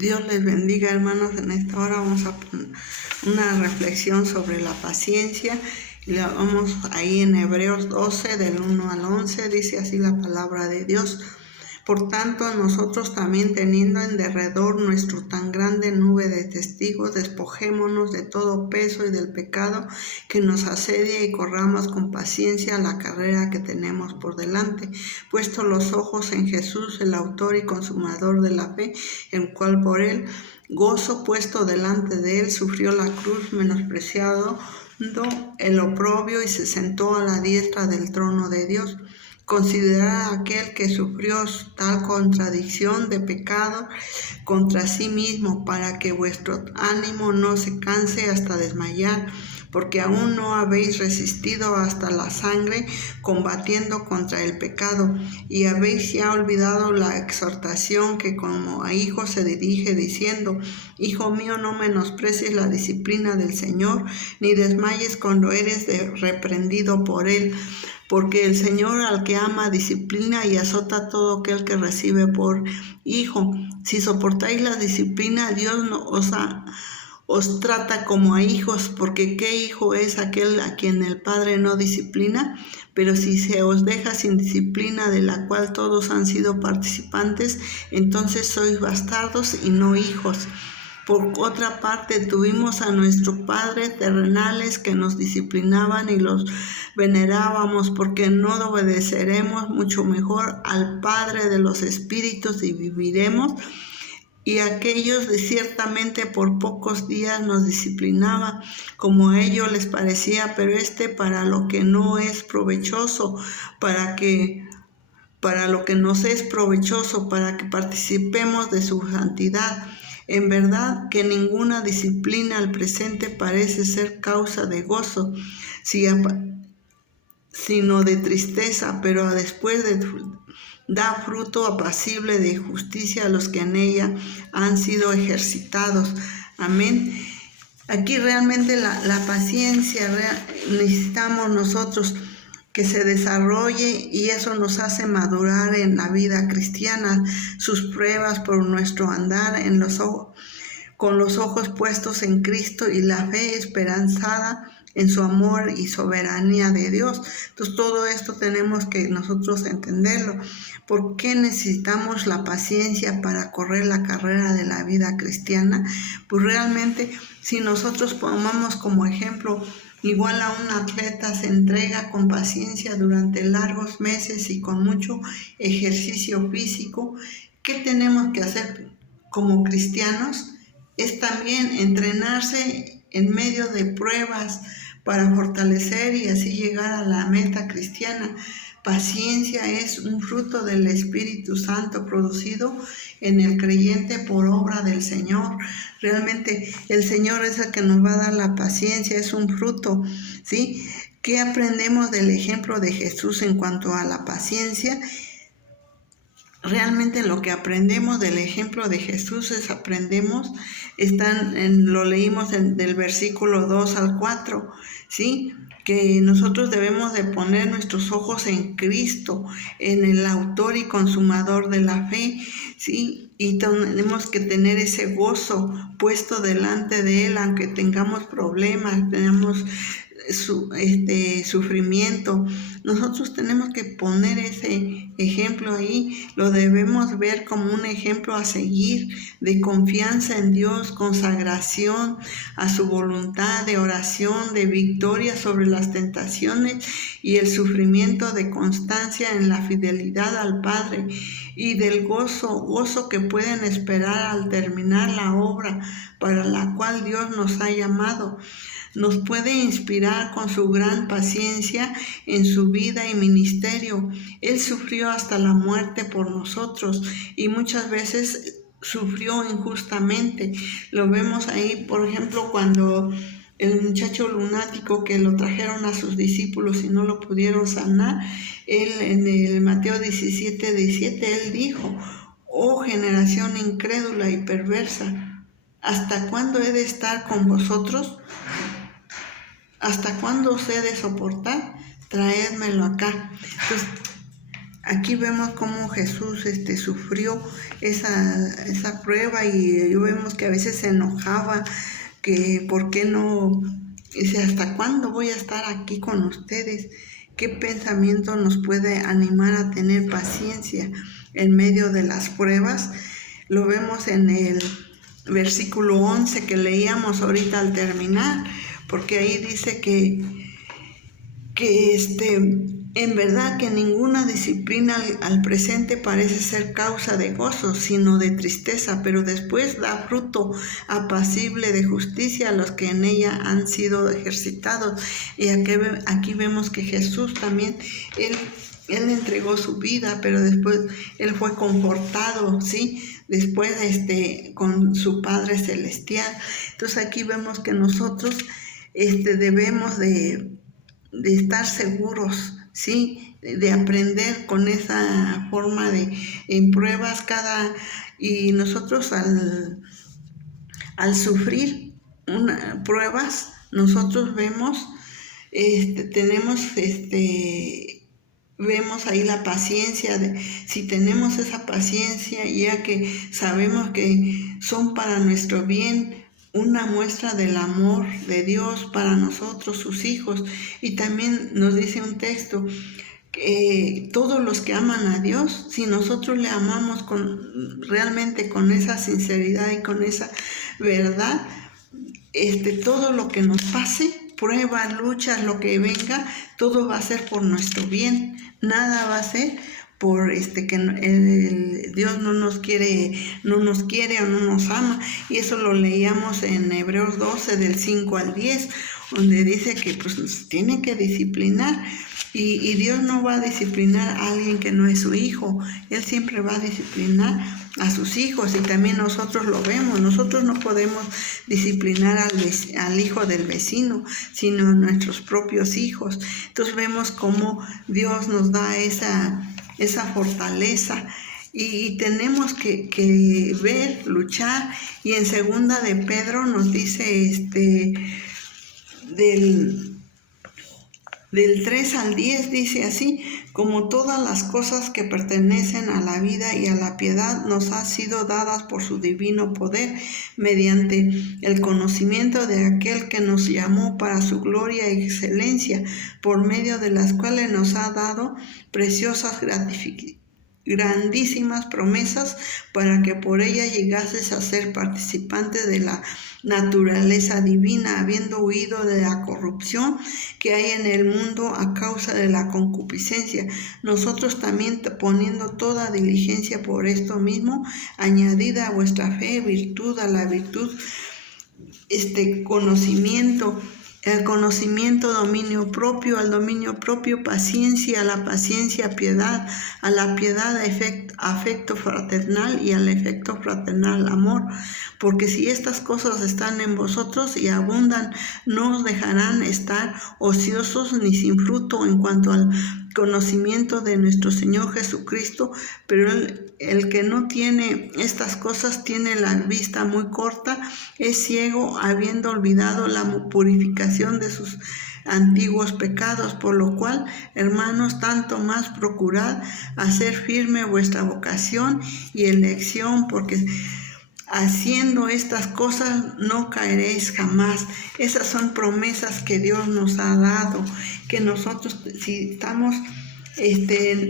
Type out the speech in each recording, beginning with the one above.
Dios les bendiga, hermanos. En esta hora vamos a poner una reflexión sobre la paciencia. Y la vamos ahí en Hebreos 12, del 1 al 11, dice así la palabra de Dios. Por tanto, nosotros también, teniendo en derredor nuestro tan grande nube de testigos, despojémonos de todo peso y del pecado que nos asedia y corramos con paciencia la carrera que tenemos por delante, puesto los ojos en Jesús, el autor y consumador de la fe, el cual por el gozo puesto delante de él sufrió la cruz, menospreciado el oprobio, y se sentó a la diestra del trono de Dios. Considerad a aquel que sufrió tal contradicción de pecado contra sí mismo, para que vuestro ánimo no se canse hasta desmayar, porque aún no habéis resistido hasta la sangre, combatiendo contra el pecado, y habéis ya olvidado la exhortación que como a hijos se dirige, diciendo: Hijo mío, no menosprecies la disciplina del Señor, ni desmayes cuando eres reprendido por Él. Porque el Señor al que ama disciplina y azota a todo aquel que recibe por hijo. Si soportáis la disciplina, Dios os trata como a hijos, porque ¿qué hijo es aquel a quien el Padre no disciplina? Pero si se os deja sin disciplina, de la cual todos han sido participantes, entonces sois bastardos y no hijos. Por otra parte, tuvimos a nuestros padres terrenales que nos disciplinaban y los venerábamos, porque no obedeceremos mucho mejor al Padre de los espíritus y viviremos. Y aquellos ciertamente por pocos días nos disciplinaba, como a ellos les parecía, pero para lo que no es provechoso, para lo que nos es provechoso, para que participemos de su santidad. En verdad que ninguna disciplina al presente parece ser causa de gozo, sino de tristeza, pero después da fruto apacible de justicia a los que en ella han sido ejercitados. Amén. Aquí realmente la paciencia necesitamos nosotros que se desarrolle, y eso nos hace madurar en la vida cristiana. Sus pruebas por nuestro andar con los ojos puestos en Cristo y la fe esperanzada en su amor y soberanía de Dios. Entonces todo esto tenemos que nosotros entenderlo. ¿Por qué necesitamos la paciencia para correr la carrera de la vida cristiana? Pues realmente, si nosotros tomamos como ejemplo, igual a un atleta se entrega con paciencia durante largos meses y con mucho ejercicio físico, ¿qué tenemos que hacer como cristianos? Es también entrenarse en medio de pruebas para fortalecer y así llegar a la meta cristiana. Paciencia es un fruto del Espíritu Santo producido en el creyente por obra del Señor. Realmente el Señor es el que nos va a dar la paciencia, es un fruto, ¿sí? ¿Qué aprendemos del ejemplo de Jesús en cuanto a la paciencia? Realmente lo que aprendemos del ejemplo de Jesús lo leímos del versículo 2 al 4, ¿sí? Que nosotros debemos de poner nuestros ojos en Cristo, en el autor y consumador de la fe, ¿sí? Y tenemos que tener ese gozo puesto delante de Él, aunque tengamos problemas, tenemos sufrimiento. Nosotros tenemos que poner ese ejemplo ahí, lo debemos ver como un ejemplo a seguir de confianza en Dios, consagración a su voluntad, de oración, de victoria sobre las tentaciones y el sufrimiento, de constancia en la fidelidad al Padre y del gozo que pueden esperar al terminar la obra para la cual Dios nos ha llamado. Nos puede inspirar con su gran paciencia en su vida y ministerio. Él sufrió hasta la muerte por nosotros y muchas veces sufrió injustamente. Lo vemos ahí, por ejemplo, cuando el muchacho lunático que lo trajeron a sus discípulos y no lo pudieron sanar, él en el Mateo 17:17, él dijo: «Oh generación incrédula y perversa, ¿hasta cuándo he de estar con vosotros? ¿Hasta cuándo os he de soportar? Traédmelo acá». Entonces, aquí vemos cómo Jesús sufrió esa prueba, y vemos que a veces se enojaba, que por qué no, dice, ¿hasta cuándo voy a estar aquí con ustedes? ¿Qué pensamiento nos puede animar a tener paciencia en medio de las pruebas? Lo vemos en el versículo 11 que leíamos ahorita al terminar, porque ahí dice que en verdad que ninguna disciplina al presente parece ser causa de gozo, sino de tristeza, pero después da fruto apacible de justicia a los que en ella han sido ejercitados. Y aquí vemos que Jesús también, Él entregó su vida, pero después Él fue confortado, ¿sí? Después con su Padre Celestial. Entonces aquí vemos que nosotros debemos de estar seguros, ¿sí? De aprender con esa forma en pruebas y nosotros al sufrir pruebas, nosotros vemos vemos ahí la paciencia, si tenemos esa paciencia, ya que sabemos que son para nuestro bien, una muestra del amor de Dios para nosotros, sus hijos. Y también nos dice un texto que todos los que aman a Dios, si nosotros le amamos realmente con esa sinceridad y con esa verdad, todo lo que nos pase, pruebas, luchas, lo que venga, todo va a ser por nuestro bien. Nada va a ser por que Dios no nos quiere o no nos ama. Y eso lo leíamos en Hebreos 12 del 5 al 10, donde dice que pues nos tiene que disciplinar. Y Dios no va a disciplinar a alguien que no es su hijo. Él siempre va a disciplinar a sus hijos, y también nosotros lo vemos. Nosotros no podemos disciplinar al hijo del vecino, sino a nuestros propios hijos. Entonces vemos cómo Dios nos da esa fortaleza, y tenemos que ver, luchar. Y en 2 de Pedro nos dice del 3 al 10, dice así: como todas las cosas que pertenecen a la vida y a la piedad nos han sido dadas por su divino poder, mediante el conocimiento de aquel que nos llamó para su gloria y excelencia, por medio de las cuales nos ha dado preciosas grandísimas promesas, para que por ella llegases a ser participantes de la naturaleza divina, habiendo huido de la corrupción que hay en el mundo a causa de la concupiscencia. Nosotros también, poniendo toda diligencia por esto mismo, añadida a vuestra fe virtud, a la virtud conocimiento, el conocimiento dominio propio, al dominio propio paciencia, a la paciencia piedad, a la piedad afecto fraternal, y al afecto fraternal amor. Porque si estas cosas están en vosotros y abundan, no os dejarán estar ociosos ni sin fruto en cuanto al conocimiento de nuestro Señor Jesucristo. Pero el que no tiene estas cosas tiene la vista muy corta, es ciego, habiendo olvidado la purificación de sus antiguos pecados. Por lo cual, hermanos, tanto más procurad hacer firme vuestra vocación y elección, porque haciendo estas cosas no caeréis jamás. Esas son promesas que Dios nos ha dado, que nosotros, si estamos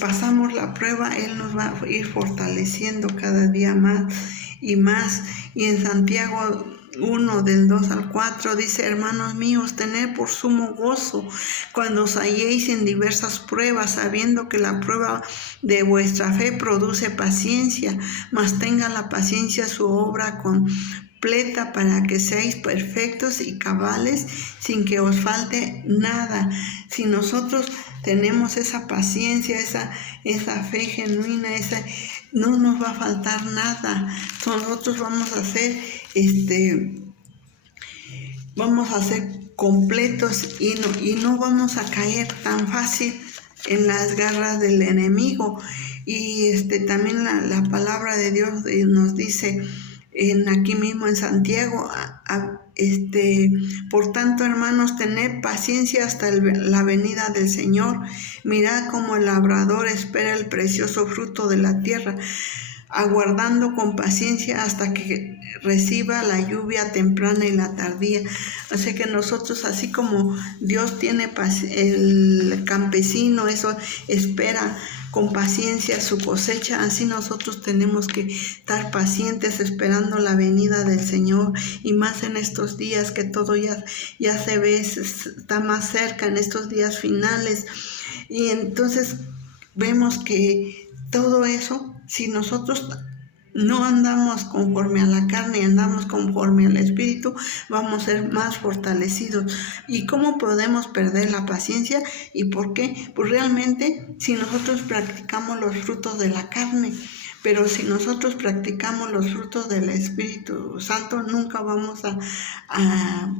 pasamos la prueba, Él nos va a ir fortaleciendo cada día más y más. Y en Santiago 1 del 2 al 4 dice: hermanos míos, tened por sumo gozo cuando os halléis en diversas pruebas, sabiendo que la prueba de vuestra fe produce paciencia, mas tenga la paciencia su obra completa, para que seáis perfectos y cabales, sin que os falte nada. Si nosotros tenemos esa paciencia, esa fe genuina, no nos va a faltar nada. Nosotros vamos a ser completos, y no vamos a caer tan fácil en las garras del enemigo. Y también la palabra de Dios nos dice aquí mismo en Santiago: Por tanto, hermanos, tened paciencia hasta la venida del Señor. Mirad cómo el labrador espera el precioso fruto de la tierra, aguardando con paciencia hasta que reciba la lluvia temprana y la tardía. O sea que nosotros, así como Dios tiene el campesino, eso espera con paciencia su cosecha, así nosotros tenemos que estar pacientes esperando la venida del Señor, y más en estos días que todo ya se ve, está más cerca, en estos días finales. Y entonces vemos que todo eso, si nosotros no andamos conforme a la carne, andamos conforme al Espíritu, vamos a ser más fortalecidos. ¿Y cómo podemos perder la paciencia? ¿Y por qué? Pues realmente si nosotros practicamos los frutos de la carne, pero si nosotros practicamos los frutos del Espíritu Santo, nunca vamos a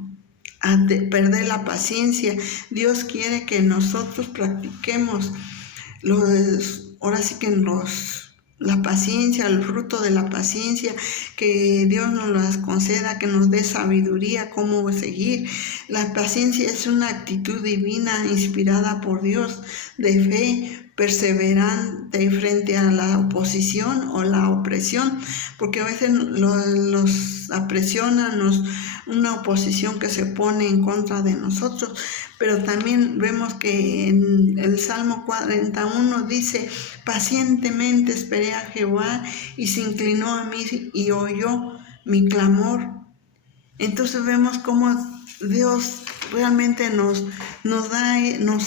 perder la paciencia. Dios quiere que nosotros practiquemos ahora sí que la paciencia, el fruto de la paciencia, que Dios nos las conceda, que nos dé sabiduría cómo seguir. La paciencia es una actitud divina inspirada por Dios, de fe perseverante frente a la oposición o la opresión, porque a veces los apresionan, una oposición que se pone en contra de nosotros. Pero también vemos que en el Salmo 41 dice: pacientemente esperé a Jehová y se inclinó a mí y oyó mi clamor. Entonces vemos cómo Dios realmente nos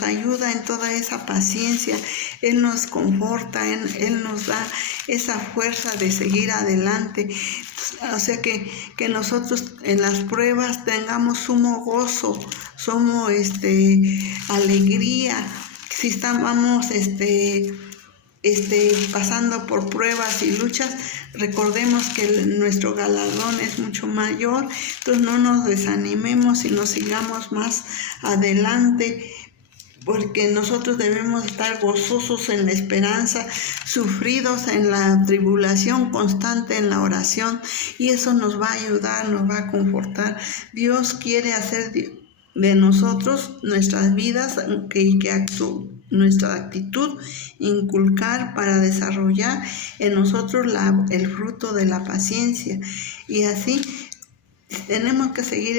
ayuda en toda esa paciencia. Él nos conforta, Él nos da esa fuerza de seguir adelante. O sea que nosotros en las pruebas tengamos sumo gozo, sumo alegría. Si estamos pasando por pruebas y luchas, recordemos que nuestro galardón es mucho mayor. Entonces no nos desanimemos y nos sigamos más adelante, porque nosotros debemos estar gozosos en la esperanza, sufridos en la tribulación, constante en la oración, y eso nos va a ayudar, nos va a confortar. Dios quiere hacer de nosotros nuestras vidas, nuestra actitud, inculcar para desarrollar en nosotros el fruto de la paciencia. Y así tenemos que seguir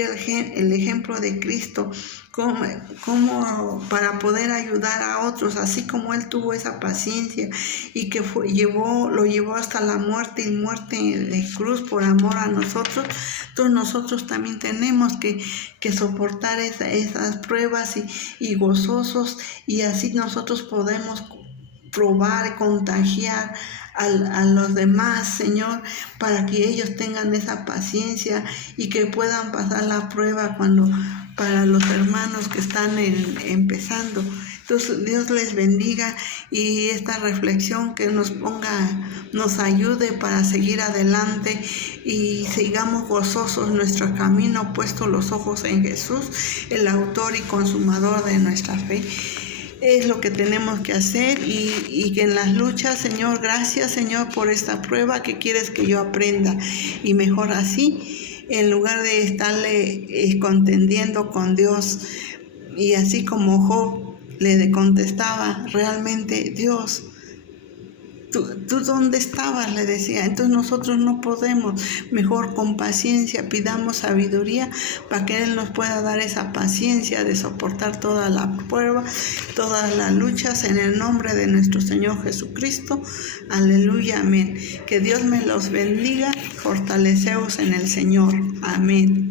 el ejemplo de Cristo, como para poder ayudar a otros, así como Él tuvo esa paciencia y que lo llevó hasta la muerte, y muerte de cruz por amor a nosotros. Entonces nosotros también tenemos que soportar esas pruebas y gozosos, y así nosotros podemos probar, contagiar a los demás, Señor, para que ellos tengan esa paciencia y que puedan pasar la prueba para los hermanos que están empezando. Entonces Dios les bendiga, y esta reflexión que nos ayude para seguir adelante y sigamos gozosos nuestro camino, puesto los ojos en Jesús, el autor y consumador de nuestra fe. Es lo que tenemos que hacer, y que en las luchas, Señor, gracias, Señor, por esta prueba que quieres que yo aprenda, y mejor así, en lugar de estarle contendiendo con Dios. Y así como Job le contestaba, realmente, Dios, ¿Tú dónde estabas?, le decía. Entonces nosotros no podemos. Mejor con paciencia pidamos sabiduría para que Él nos pueda dar esa paciencia de soportar toda la prueba, todas las luchas, en el nombre de nuestro Señor Jesucristo. Aleluya, amén. Que Dios me los bendiga. Fortaleceos en el Señor. Amén.